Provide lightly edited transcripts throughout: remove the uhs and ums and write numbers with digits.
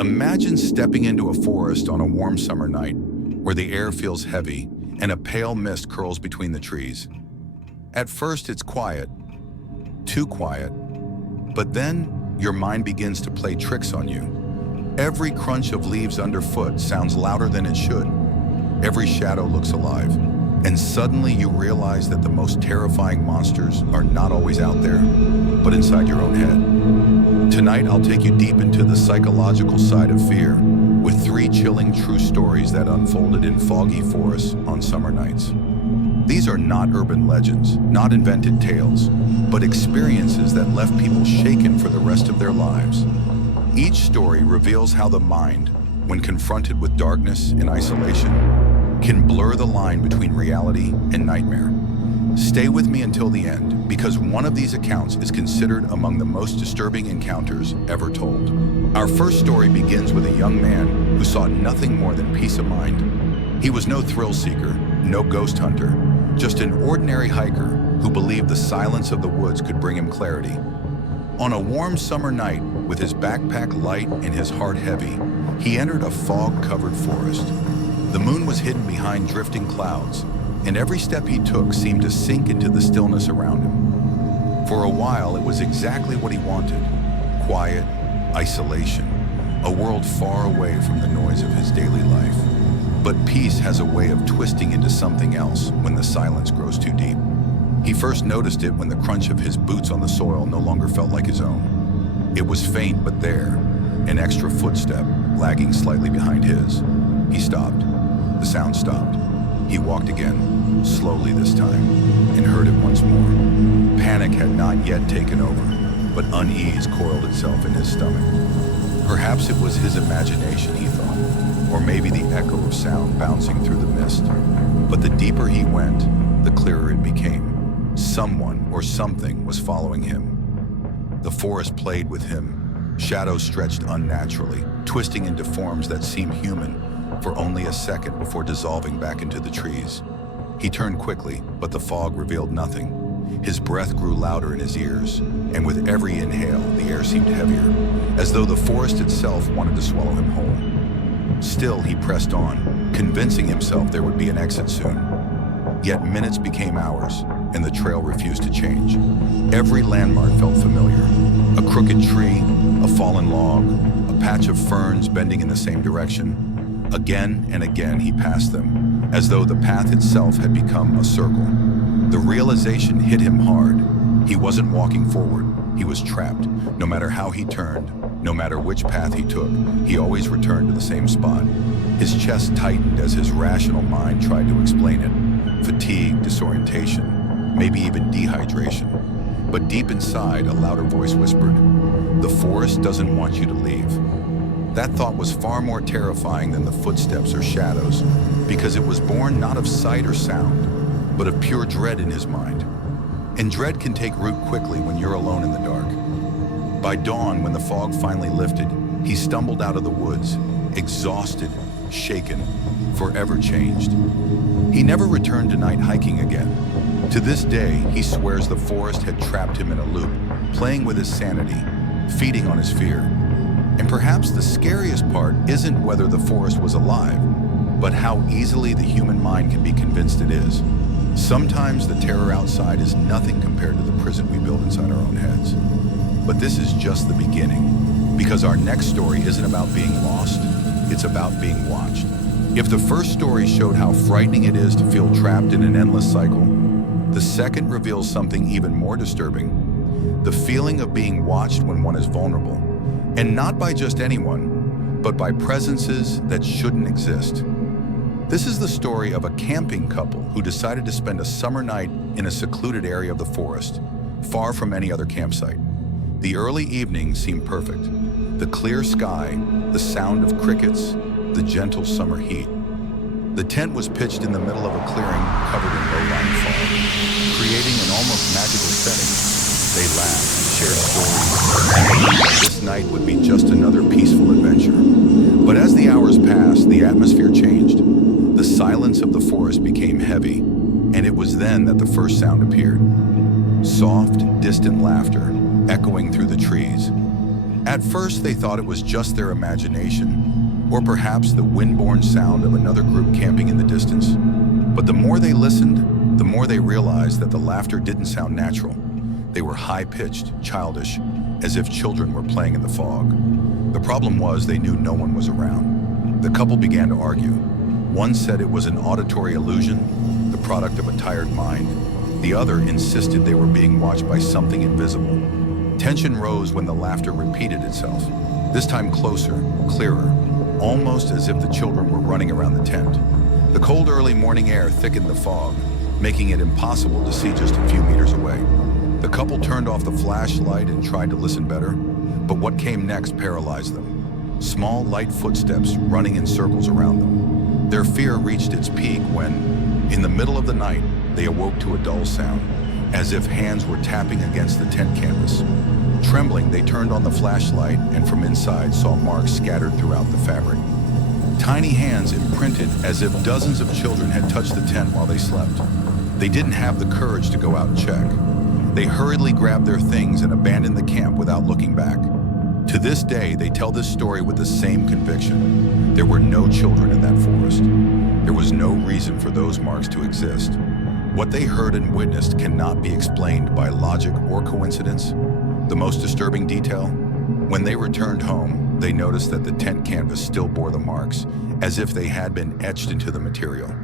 Imagine stepping into a forest on a warm summer night where the air feels heavy and a pale mist curls between the trees. At first it's quiet, too quiet, but then your mind begins to play tricks on you. Every crunch of leaves underfoot sounds louder than it should. Every shadow looks alive, and suddenly you realize that the most terrifying monsters are not always out there, but inside your own head. Tonight, I'll take you deep into the psychological side of fear with 3 chilling true stories that unfolded in foggy forests on summer nights. These are not urban legends, not invented tales, but experiences that left people shaken for the rest of their lives. Each story reveals how the mind, when confronted with darkness and isolation, can blur the line between reality and nightmare. Stay with me until the end, because one of these accounts is considered among the most disturbing encounters ever told. Our first story begins with a young man who sought nothing more than peace of mind. He was no thrill seeker, no ghost hunter, just an ordinary hiker who believed the silence of the woods could bring him clarity. On a warm summer night, with his backpack light and his heart heavy, he entered a fog-covered forest. The moon was hidden behind drifting clouds, and every step he took seemed to sink into the stillness around him. For a while, it was exactly what he wanted: quiet, isolation, a world far away from the noise of his daily life. But peace has a way of twisting into something else when the silence grows too deep. He first noticed it when the crunch of his boots on the soil no longer felt like his own. It was faint but there, an extra footstep lagging slightly behind his. He stopped. The sound stopped. He walked again, slowly this time, and heard it once more. Panic had not yet taken over, but unease coiled itself in his stomach. Perhaps it was his imagination, he thought, or maybe the echo of sound bouncing through the mist. But the deeper he went, the clearer it became. Someone or something was following him. The forest played with him. Shadows stretched unnaturally, twisting into forms that seemed human for only a second before dissolving back into the trees. He turned quickly, but the fog revealed nothing. His breath grew louder in his ears, and with every inhale, the air seemed heavier, as though the forest itself wanted to swallow him whole. Still, he pressed on, convincing himself there would be an exit soon. Yet minutes became hours, and the trail refused to change. Every landmark felt familiar. A crooked tree, a fallen log, a patch of ferns bending in the same direction. Again and again he passed them, as though the path itself had become a circle. The realization hit him hard. He wasn't walking forward, he was trapped. No matter how he turned, no matter which path he took, he always returned to the same spot. His chest tightened as his rational mind tried to explain it. Fatigue, disorientation, maybe even dehydration. But deep inside, a louder voice whispered, "The forest doesn't want you to leave." That thought was far more terrifying than the footsteps or shadows, because it was born not of sight or sound, but of pure dread in his mind. And dread can take root quickly when you're alone in the dark. By dawn, when the fog finally lifted, he stumbled out of the woods, exhausted, shaken, forever changed. He never returned to night hiking again. To this day, he swears the forest had trapped him in a loop, playing with his sanity, feeding on his fear. And perhaps the scariest part isn't whether the forest was alive, but how easily the human mind can be convinced it is. Sometimes the terror outside is nothing compared to the prison we build inside our own heads. But this is just the beginning, because our next story isn't about being lost, it's about being watched. If the first story showed how frightening it is to feel trapped in an endless cycle, the second reveals something even more disturbing: the feeling of being watched when one is vulnerable. And not by just anyone, but by presences that shouldn't exist. This is the story of a camping couple who decided to spend a summer night in a secluded area of the forest, far from any other campsite. The early evening seemed perfect. The clear sky, the sound of crickets, the gentle summer heat. The tent was pitched in the middle of a clearing covered in low-lying fog, creating an almost magical setting. They laughed, shared stories, and believed this night would be just another peaceful adventure. But as the hours passed, the atmosphere changed. The silence of the forest became heavy, and it was then that the first sound appeared. Soft, distant laughter, echoing through the trees. At first, they thought it was just their imagination, or perhaps the wind-borne sound of another group camping in the distance. But the more they listened, the more they realized that the laughter didn't sound natural. They were high-pitched, childish, as if children were playing in the fog. The problem was they knew no one was around. The couple began to argue. One said it was an auditory illusion, the product of a tired mind. The other insisted they were being watched by something invisible. Tension rose when the laughter repeated itself, this time closer, clearer, almost as if the children were running around the tent. The cold early morning air thickened the fog, making it impossible to see just a few meters away. The couple turned off the flashlight and tried to listen better, but what came next paralyzed them. Small, light footsteps running in circles around them. Their fear reached its peak when, in the middle of the night, they awoke to a dull sound, as if hands were tapping against the tent canvas. Trembling, they turned on the flashlight and from inside saw marks scattered throughout the fabric. Tiny hands imprinted as if dozens of children had touched the tent while they slept. They didn't have the courage to go out and check. They hurriedly grabbed their things and abandoned the camp without looking back. To this day, they tell this story with the same conviction. There were no children in that forest. There was no reason for those marks to exist. What they heard and witnessed cannot be explained by logic or coincidence. The most disturbing detail? When they returned home, they noticed that the tent canvas still bore the marks, as if they had been etched into the material.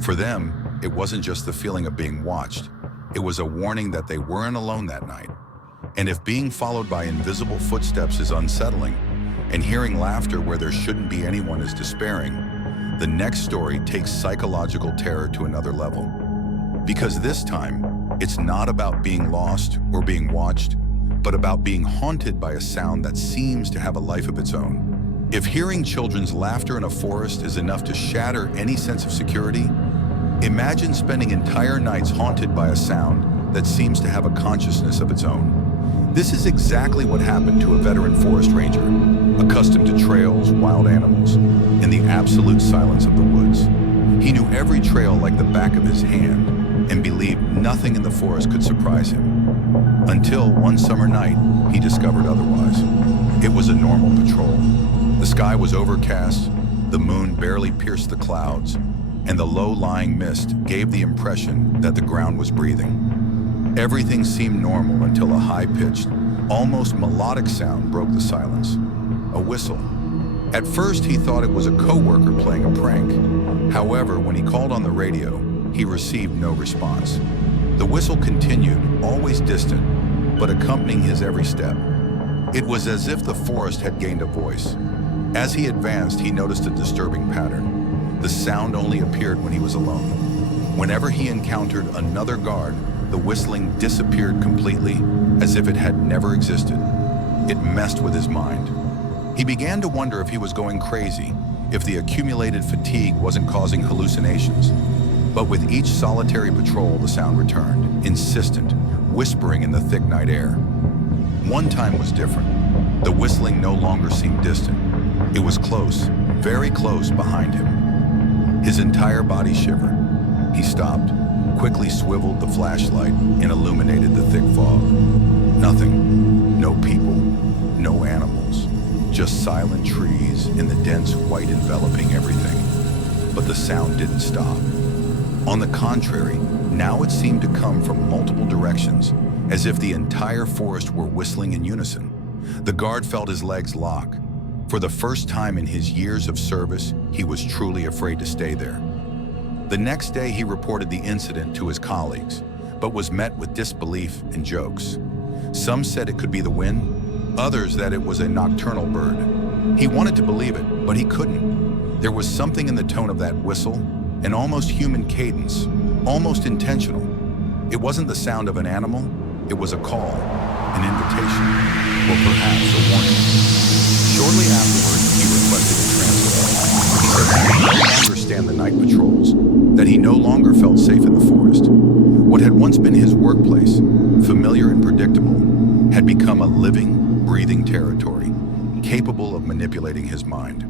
For them, it wasn't just the feeling of being watched. It was a warning that they weren't alone that night. And if being followed by invisible footsteps is unsettling, and hearing laughter where there shouldn't be anyone is despairing, the next story takes psychological terror to another level. Because this time, it's not about being lost or being watched, but about being haunted by a sound that seems to have a life of its own. If hearing children's laughter in a forest is enough to shatter any sense of security, imagine spending entire nights haunted by a sound that seems to have a consciousness of its own. This is exactly what happened to a veteran forest ranger, accustomed to trails, wild animals, and the absolute silence of the woods. He knew every trail like the back of his hand and believed nothing in the forest could surprise him. Until one summer night, he discovered otherwise. It was a normal patrol. The sky was overcast, the moon barely pierced the clouds, and the low-lying mist gave the impression that the ground was breathing. Everything seemed normal until a high-pitched, almost melodic sound broke the silence. A whistle. At first, he thought it was a coworker playing a prank. However, when he called on the radio, he received no response. The whistle continued, always distant, but accompanying his every step. It was as if the forest had gained a voice. As he advanced, he noticed a disturbing pattern. The sound only appeared when he was alone. Whenever he encountered another guard, the whistling disappeared completely, as if it had never existed. It messed with his mind. He began to wonder if he was going crazy, if the accumulated fatigue wasn't causing hallucinations. But with each solitary patrol, the sound returned, insistent, whispering in the thick night air. One time was different. The whistling no longer seemed distant. It was close, very close behind him. His entire body shivered. He stopped, quickly swiveled the flashlight, and illuminated the thick fog. Nothing. No people. No animals. Just silent trees and the dense white enveloping everything. But the sound didn't stop. On the contrary, now it seemed to come from multiple directions, as if the entire forest were whistling in unison. The guard felt his legs lock. For the first time in his years of service, he was truly afraid to stay there. The next day, he reported the incident to his colleagues, but was met with disbelief and jokes. Some said it could be the wind, others that it was a nocturnal bird. He wanted to believe it, but he couldn't. There was something in the tone of that whistle, an almost human cadence, almost intentional. It wasn't the sound of an animal, it was a call, an invitation, or perhaps a warning. Shortly afterward, he requested a transfer. He said that he could no longer stand the night patrols, that he no longer felt safe in the forest. What had once been his workplace, familiar and predictable, had become a living, breathing territory, capable of manipulating his mind.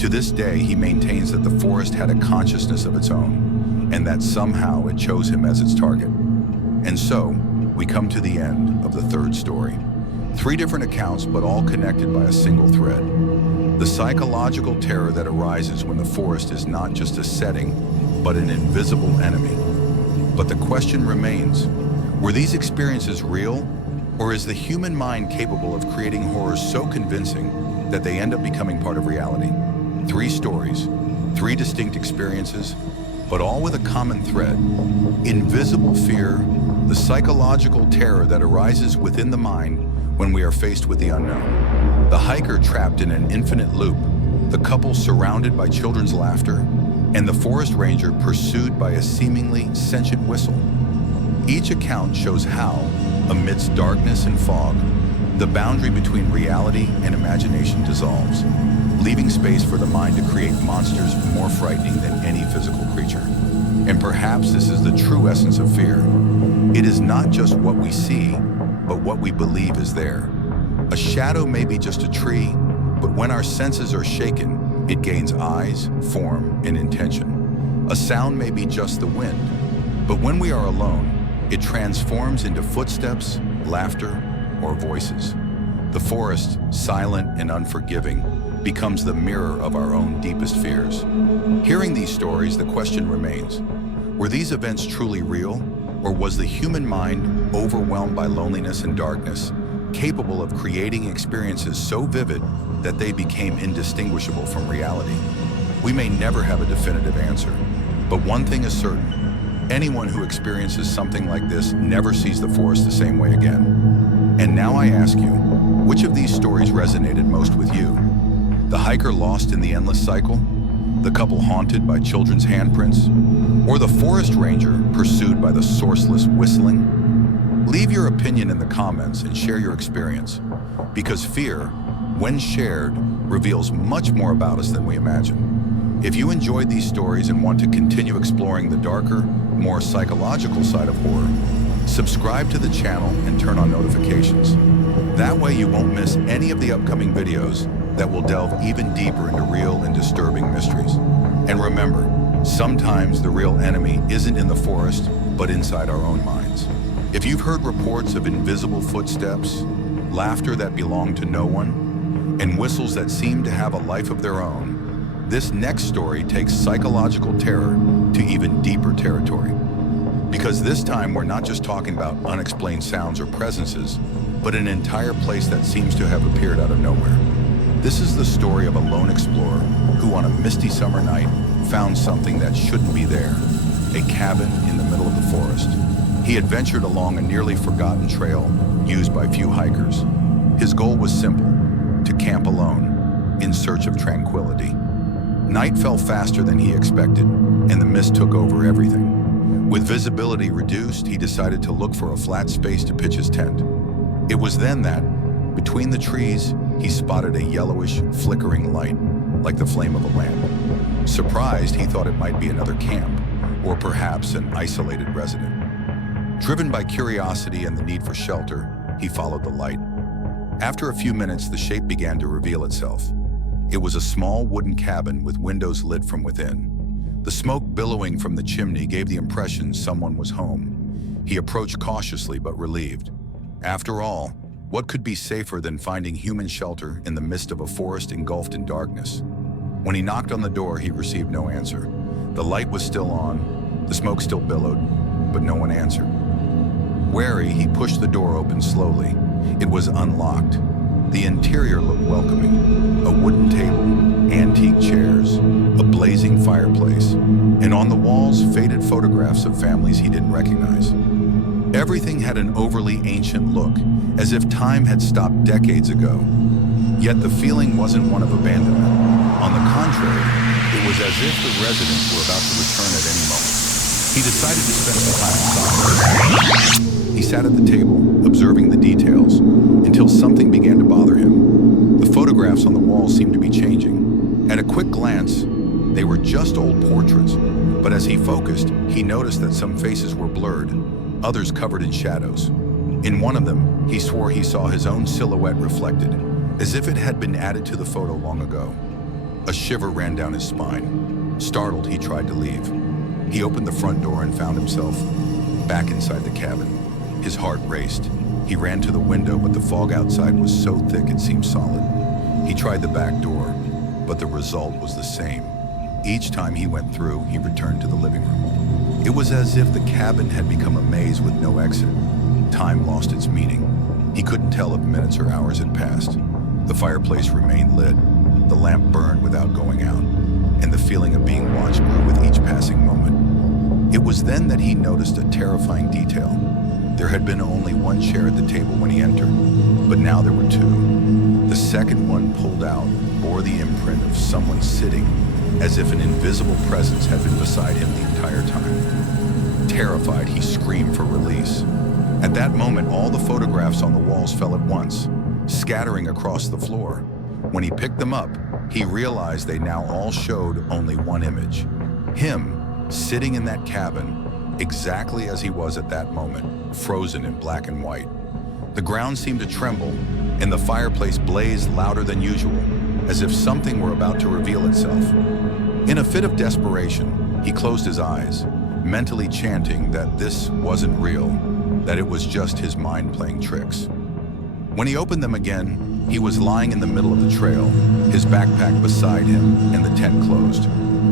To this day, he maintains that the forest had a consciousness of its own, and that somehow it chose him as its target. And so, we come to the end of the third story. Three different accounts, but all connected by a single thread. The psychological terror that arises when the forest is not just a setting, but an invisible enemy. But the question remains, were these experiences real? Or is the human mind capable of creating horrors so convincing that they end up becoming part of reality? Three stories, three distinct experiences, but all with a common thread. Invisible fear, the psychological terror that arises within the mind when we are faced with the unknown. The hiker trapped in an infinite loop, the couple surrounded by children's laughter, and the forest ranger pursued by a seemingly sentient whistle. Each account shows how, amidst darkness and fog, the boundary between reality and imagination dissolves, leaving space for the mind to create monsters more frightening than any physical creature. And perhaps this is the true essence of fear. It is not just what we see, but what we believe is there. A shadow may be just a tree, but when our senses are shaken, it gains eyes, form, and intention. A sound may be just the wind, but when we are alone, it transforms into footsteps, laughter, or voices. The forest, silent and unforgiving, becomes the mirror of our own deepest fears. Hearing these stories, the question remains, were these events truly real, or was the human mind, overwhelmed by loneliness and darkness, capable of creating experiences so vivid that they became indistinguishable from reality? We may never have a definitive answer, but one thing is certain: anyone who experiences something like this never sees the forest the same way again. And now I ask you, which of these stories resonated most with you? The hiker lost in the endless cycle? The couple haunted by children's handprints? Or the forest ranger pursued by the sourceless whistling? Leave your opinion in the comments and share your experience, because fear, when shared, reveals much more about us than we imagine. If you enjoyed these stories and want to continue exploring the darker, more psychological side of horror, subscribe to the channel and turn on notifications. That way you won't miss any of the upcoming videos that will delve even deeper into real and disturbing mysteries. And remember, sometimes the real enemy isn't in the forest, but inside our own minds. If you've heard reports of invisible footsteps, laughter that belonged to no one, and whistles that seem to have a life of their own, this next story takes psychological terror to even deeper territory. Because this time we're not just talking about unexplained sounds or presences, but an entire place that seems to have appeared out of nowhere. This is the story of a lone explorer who on a misty summer night found something that shouldn't be there, a cabin in the middle of the forest. He had ventured along a nearly forgotten trail used by few hikers. His goal was simple: to camp alone, in search of tranquility. Night fell faster than he expected, and the mist took over everything. With visibility reduced, he decided to look for a flat space to pitch his tent. It was then that, between the trees, he spotted a yellowish, flickering light, like the flame of a lamp. Surprised, he thought it might be another camp, or perhaps an isolated resident. Driven by curiosity and the need for shelter, he followed the light. After a few minutes, the shape began to reveal itself. It was a small wooden cabin with windows lit from within. The smoke billowing from the chimney gave the impression someone was home. He approached cautiously but relieved. After all, what could be safer than finding human shelter in the midst of a forest engulfed in darkness? When he knocked on the door, he received no answer. The light was still on, the smoke still billowed, but no one answered. Wary, he pushed the door open slowly. It was unlocked. The interior looked welcoming. A wooden table, antique chairs, a blazing fireplace, and on the walls, faded photographs of families he didn't recognize. Everything had an overly ancient look, as if time had stopped decades ago. Yet the feeling wasn't one of abandonment. On the contrary, it was as if the residents were about to return at any moment. He decided to spend some time inside. He sat at the table, observing the details, until something began to bother him. The photographs on the wall seemed to be changing. At a quick glance, they were just old portraits, but as he focused, he noticed that some faces were blurred, others covered in shadows. In one of them, he swore he saw his own silhouette reflected, as if it had been added to the photo long ago. A shiver ran down his spine. Startled, he tried to leave. He opened the front door and found himself back inside the cabin. His heart raced. He ran to the window, but the fog outside was so thick it seemed solid. He tried the back door, but the result was the same. Each time he went through, he returned to the living room. It was as if the cabin had become a maze with no exit. Time lost its meaning. He couldn't tell if minutes or hours had passed. The fireplace remained lit, the lamp burned without going out, and the feeling of being watched grew with each passing moment. It was then that he noticed a terrifying detail. There had been only one chair at the table when he entered, but now there were two. The second one, pulled out, bore the imprint of someone sitting, as if an invisible presence had been beside him the entire time. Terrified, he screamed for release. At that moment, all the photographs on the walls fell at once, scattering across the floor. When he picked them up, he realized they now all showed only one image. Him, sitting in that cabin, exactly as he was at that moment, frozen in black and white. The ground seemed to tremble, and the fireplace blazed louder than usual, as if something were about to reveal itself. In a fit of desperation, he closed his eyes, mentally chanting that this wasn't real, that it was just his mind playing tricks. When he opened them again, he was lying in the middle of the trail, his backpack beside him and the tent closed.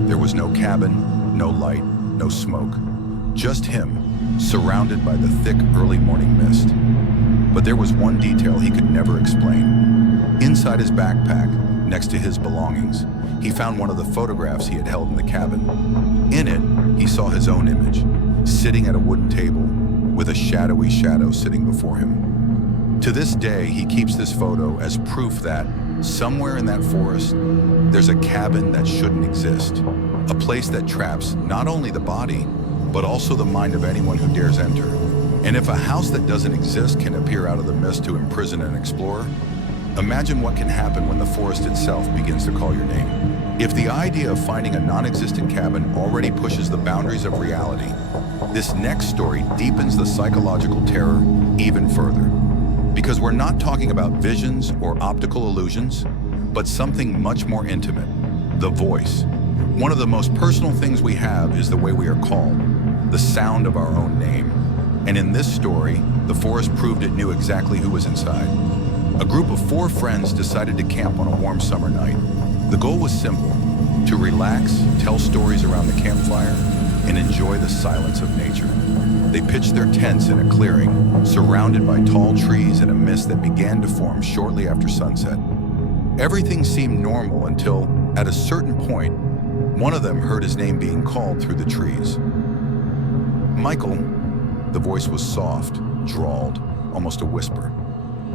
There was no cabin, no light, no smoke. Just him, surrounded by the thick early morning mist. But there was one detail he could never explain. Inside his backpack, next to his belongings, he found one of the photographs he had held in the cabin. In it, he saw his own image, sitting at a wooden table, with a shadowy shadow sitting before him. To this day, he keeps this photo as proof that, somewhere in that forest, there's a cabin that shouldn't exist. A place that traps not only the body, but also the mind of anyone who dares enter. And if a house that doesn't exist can appear out of the mist to imprison an explorer, imagine what can happen when the forest itself begins to call your name. If the idea of finding a non-existent cabin already pushes the boundaries of reality, this next story deepens the psychological terror even further. Because we're not talking about visions or optical illusions, but something much more intimate, the voice. One of the most personal things we have is the way we are called, the sound of our own name. And in this story, the forest proved it knew exactly who was inside. A group of 4 friends decided to camp on a warm summer night. The goal was simple: to relax, tell stories around the campfire, and enjoy the silence of nature. They pitched their tents in a clearing, surrounded by tall trees and a mist that began to form shortly after sunset. Everything seemed normal until, at a certain point, one of them heard his name being called through the trees. "Michael." The voice was soft, drawled, almost a whisper.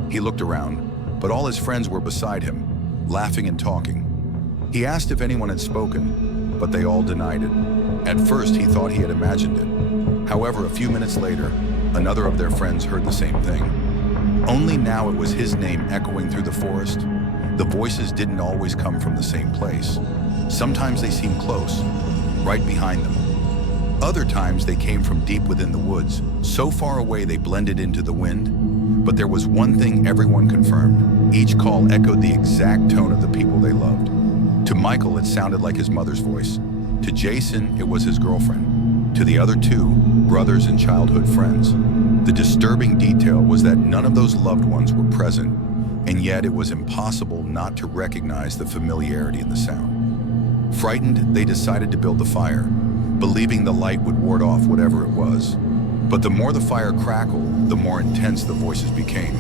He looked around, but all his friends were beside him, laughing and talking. He asked if anyone had spoken, but they all denied it. At first, he thought he had imagined it. However, a few minutes later, another of their friends heard the same thing. Only now it was his name echoing through the forest. The voices didn't always come from the same place. Sometimes they seemed close, right behind them. Other times they came from deep within the woods, so far away they blended into the wind. But there was one thing everyone confirmed. Each call echoed the exact tone of the people they loved. To Michael, it sounded like his mother's voice. To Jason, it was his girlfriend. To the other 2, brothers and childhood friends. The disturbing detail was that none of those loved ones were present, and yet it was impossible not to recognize the familiarity in the sound. Frightened, they decided to build the fire, believing the light would ward off whatever it was. But the more the fire crackled, the more intense the voices became.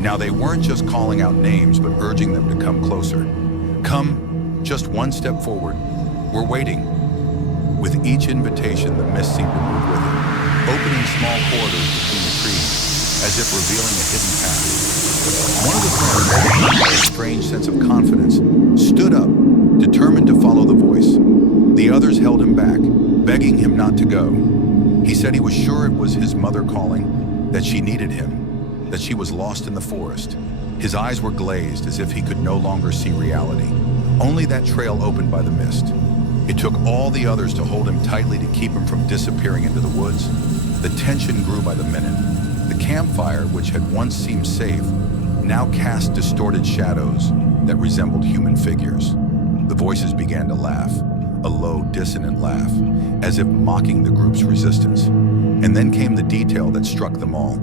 Now they weren't just calling out names, but urging them to come closer. "Come, just one step forward. We're waiting." With each invitation, the mist seemed to move with it, opening small corridors between the trees, as if revealing a hidden path. One of the friends, with a strange sense of confidence, stood up, determined to follow the voice. The others held him back, begging him not to go. He said he was sure it was his mother calling, that she needed him, that she was lost in the forest. His eyes were glazed as if he could no longer see reality, only that trail opened by the mist. It took all the others to hold him tightly to keep him from disappearing into the woods. The tension grew by the minute. The campfire, which had once seemed safe, now cast distorted shadows that resembled human figures. The voices began to laugh, a low, dissonant laugh, as if mocking the group's resistance. And then came the detail that struck them all.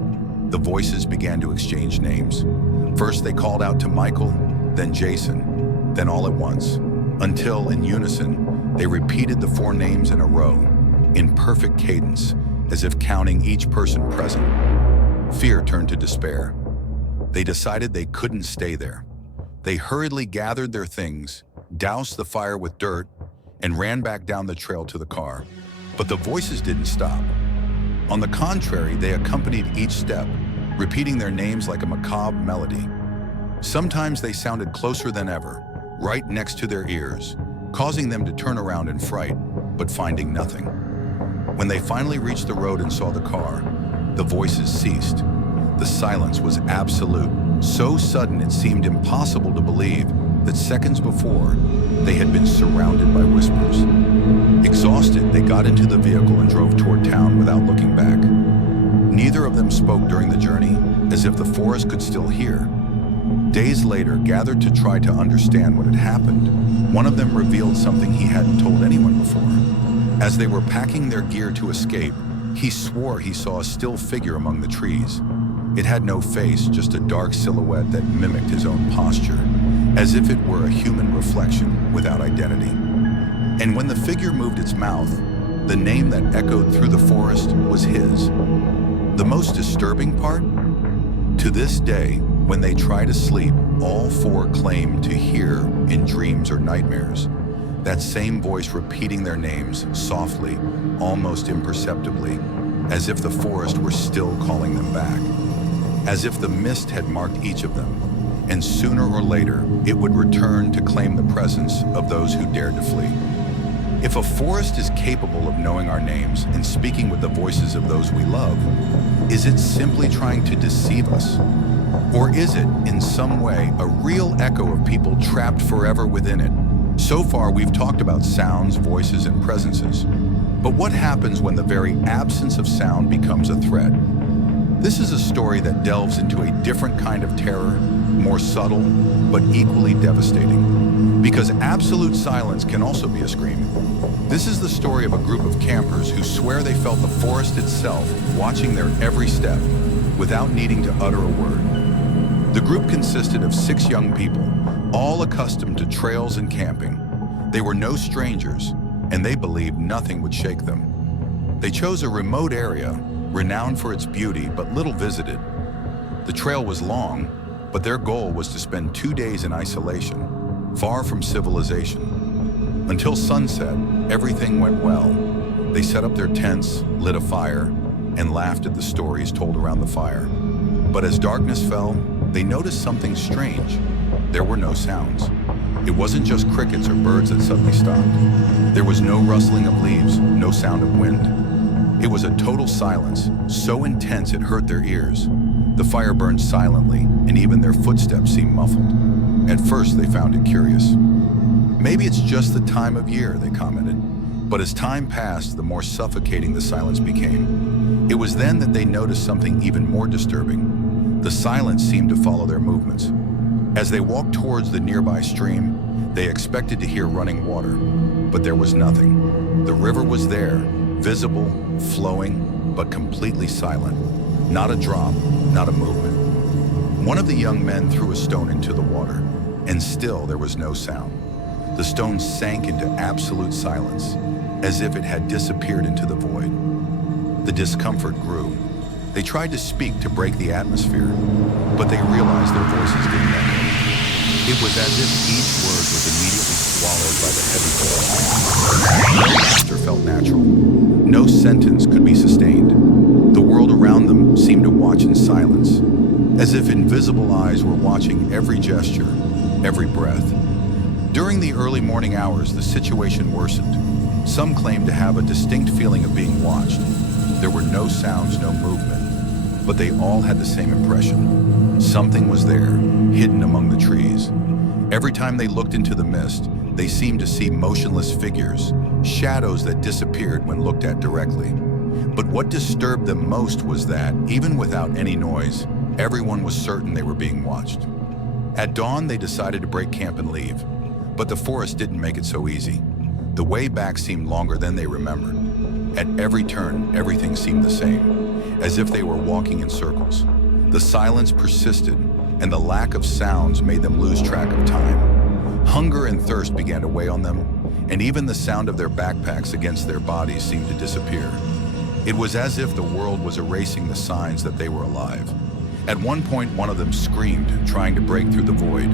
The voices began to exchange names. First, they called out to Michael, then Jason, then all at once, until, in unison, they repeated the 4 names in a row, in perfect cadence, as if counting each person present. Fear turned to despair. They decided they couldn't stay there. They hurriedly gathered their things, doused the fire with dirt, and ran back down the trail to the car. But the voices didn't stop. On the contrary, they accompanied each step, repeating their names like a macabre melody. Sometimes they sounded closer than ever, right next to their ears, causing them to turn around in fright, but finding nothing. When they finally reached the road and saw the car, the voices ceased. The silence was absolute, so sudden it seemed impossible to believe that seconds before, they had been surrounded by whispers. Exhausted, they got into the vehicle and drove toward town without looking back. Neither of them spoke during the journey, as if the forest could still hear. Days later, gathered to try to understand what had happened, one of them revealed something he hadn't told anyone before. As they were packing their gear to escape, he swore he saw a still figure among the trees. It had no face, just a dark silhouette that mimicked his own posture, as if it were a human reflection without identity. And when the figure moved its mouth, the name that echoed through the forest was his. The most disturbing part? To this day, when they try to sleep, all 4 claim to hear, in dreams or nightmares, that same voice repeating their names softly, almost imperceptibly, as if the forest were still calling them back. As if the mist had marked each of them, and sooner or later, it would return to claim the presence of those who dared to flee. If a forest is capable of knowing our names and speaking with the voices of those we love, is it simply trying to deceive us? Or is it, in some way, a real echo of people trapped forever within it? So far, we've talked about sounds, voices, and presences. But what happens when the very absence of sound becomes a threat? This is a story that delves into a different kind of terror, more subtle, but equally devastating. Because absolute silence can also be a scream. This is the story of a group of campers who swear they felt the forest itself watching their every step, without needing to utter a word. The group consisted of 6 young people, all accustomed to trails and camping. They were no strangers, and they believed nothing would shake them. They chose a remote area, renowned for its beauty but little visited. The trail was long, but their goal was to spend 2 days in isolation, far from civilization. Until sunset, everything went well. They set up their tents, lit a fire, and laughed at the stories told around the fire. But as darkness fell, they noticed something strange. There were no sounds. It wasn't just crickets or birds that suddenly stopped. There was no rustling of leaves, no sound of wind. It was a total silence, so intense it hurt their ears. The fire burned silently, and even their footsteps seemed muffled. At first, they found it curious. Maybe it's just the time of year, they commented. But as time passed, the more suffocating the silence became. It was then that they noticed something even more disturbing. The silence seemed to follow their movements. As they walked towards the nearby stream, they expected to hear running water, but there was nothing. The river was there, visible, flowing, but completely silent. Not a drop, not a movement. One of the young men threw a stone into the water, and still there was no sound. The stone sank into absolute silence, as if it had disappeared into the void. The discomfort grew. They tried to speak to break the atmosphere, but they realized their voices didn't echo. It was as if each word was immediately swallowed by the heavy voice. No laughter felt natural. No sentence could be sustained. The world around them seemed to watch in silence, as if invisible eyes were watching every gesture, every breath. During the early morning hours, the situation worsened. Some claimed to have a distinct feeling of being watched. There were no sounds, no movement, but they all had the same impression. Something was there, hidden among the trees. Every time they looked into the mist, they seemed to see motionless figures, shadows that disappeared when looked at directly. But what disturbed them most was that, even without any noise, everyone was certain they were being watched. At dawn, they decided to break camp and leave. But the forest didn't make it so easy. The way back seemed longer than they remembered. At every turn, everything seemed the same, as if they were walking in circles. The silence persisted, and the lack of sounds made them lose track of time. Hunger and thirst began to weigh on them, and even the sound of their backpacks against their bodies seemed to disappear. It was as if the world was erasing the signs that they were alive. At one point, one of them screamed, trying to break through the void.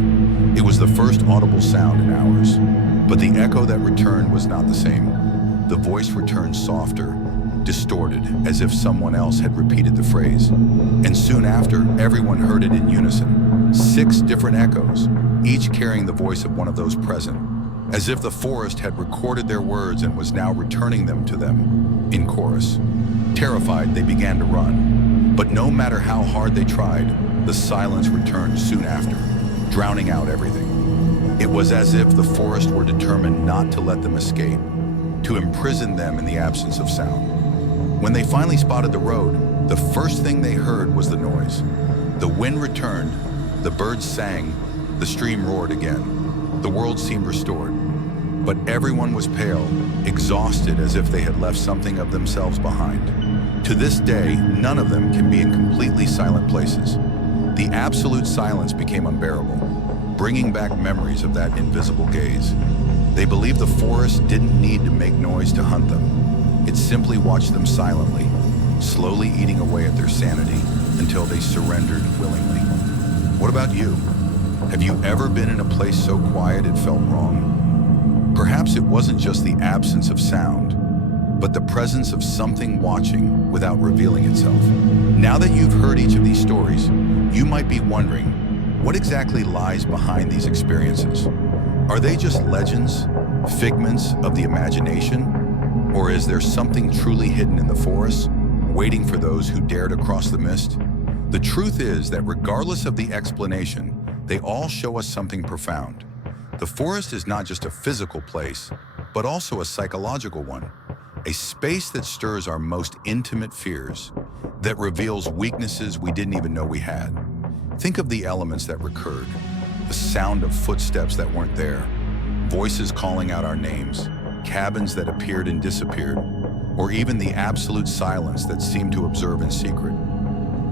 It was the first audible sound in hours, but the echo that returned was not the same. The voice returned softer, distorted, as if someone else had repeated the phrase. And soon after, everyone heard it in unison. 6 different echoes, each carrying the voice of one of those present, as if the forest had recorded their words and was now returning them to them in chorus. Terrified, they began to run. But no matter how hard they tried, the silence returned soon after, drowning out everything. It was as if the forest were determined not to let them escape, to imprison them in the absence of sound. When they finally spotted the road, the first thing they heard was the noise. The wind returned, the birds sang, the stream roared again. The world seemed restored, but everyone was pale, exhausted, as if they had left something of themselves behind. To this day, none of them can be in completely silent places. The absolute silence became unbearable, bringing back memories of that invisible gaze. They believed the forest didn't need to make noise to hunt them. It simply watched them silently, slowly eating away at their sanity until they surrendered willingly. What about you? Have you ever been in a place so quiet it felt wrong? Perhaps it wasn't just the absence of sound, but the presence of something watching without revealing itself. Now that you've heard each of these stories, you might be wondering, what exactly lies behind these experiences? Are they just legends, figments of the imagination? Or is there something truly hidden in the forest, waiting for those who dare to cross the mist? The truth is that regardless of the explanation, they all show us something profound. The forest is not just a physical place, but also a psychological one. A space that stirs our most intimate fears, that reveals weaknesses we didn't even know we had. Think of the elements that recurred, the sound of footsteps that weren't there, voices calling out our names, cabins that appeared and disappeared, or even the absolute silence that seemed to observe in secret.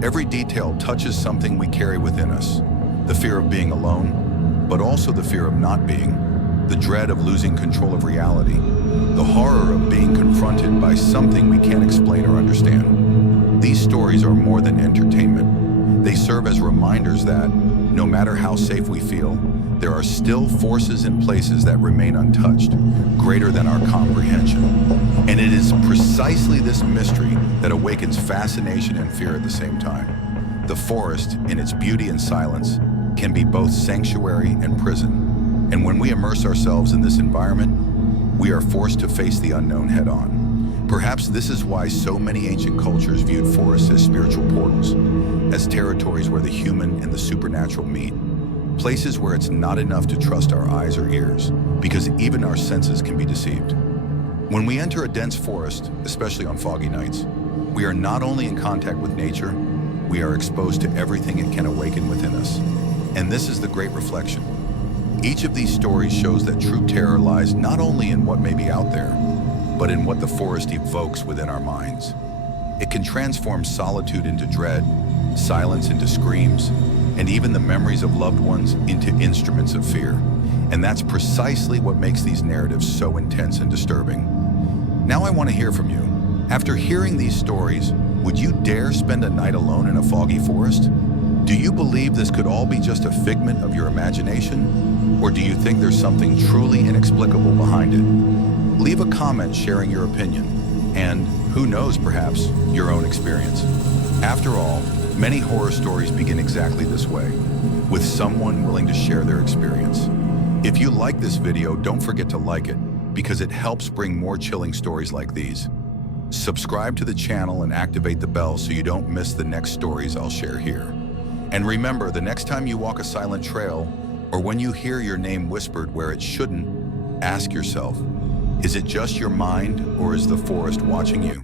Every detail touches something we carry within us, the fear of being alone, but also the fear of not being, the dread of losing control of reality, the horror of being confronted by something we can't explain or understand. These stories are more than entertainment. They serve as reminders that, no matter how safe we feel, there are still forces and places that remain untouched, greater than our comprehension. And it is precisely this mystery that awakens fascination and fear at the same time. The forest, in its beauty and silence, can be both sanctuary and prison. And when we immerse ourselves in this environment, we are forced to face the unknown head-on. Perhaps this is why so many ancient cultures viewed forests as spiritual portals, as territories where the human and the supernatural meet, places where it's not enough to trust our eyes or ears, because even our senses can be deceived. When we enter a dense forest, especially on foggy nights, we are not only in contact with nature, we are exposed to everything it can awaken within us. And this is the great reflection. Each of these stories shows that true terror lies not only in what may be out there, but in what the forest evokes within our minds. It can transform solitude into dread, silence into screams, and even the memories of loved ones into instruments of fear. And that's precisely what makes these narratives so intense and disturbing. Now I want to hear from you. After hearing these stories, would you dare spend a night alone in a foggy forest? Do you believe this could all be just a figment of your imagination? Or do you think there's something truly inexplicable behind it? Leave a comment sharing your opinion, and who knows, perhaps, your own experience. After all, many horror stories begin exactly this way, with someone willing to share their experience. If you like this video, don't forget to like it, because it helps bring more chilling stories like these. Subscribe to the channel and activate the bell so you don't miss the next stories I'll share here. And remember, the next time you walk a silent trail, or when you hear your name whispered where it shouldn't, ask yourself, is it just your mind, or is the forest watching you?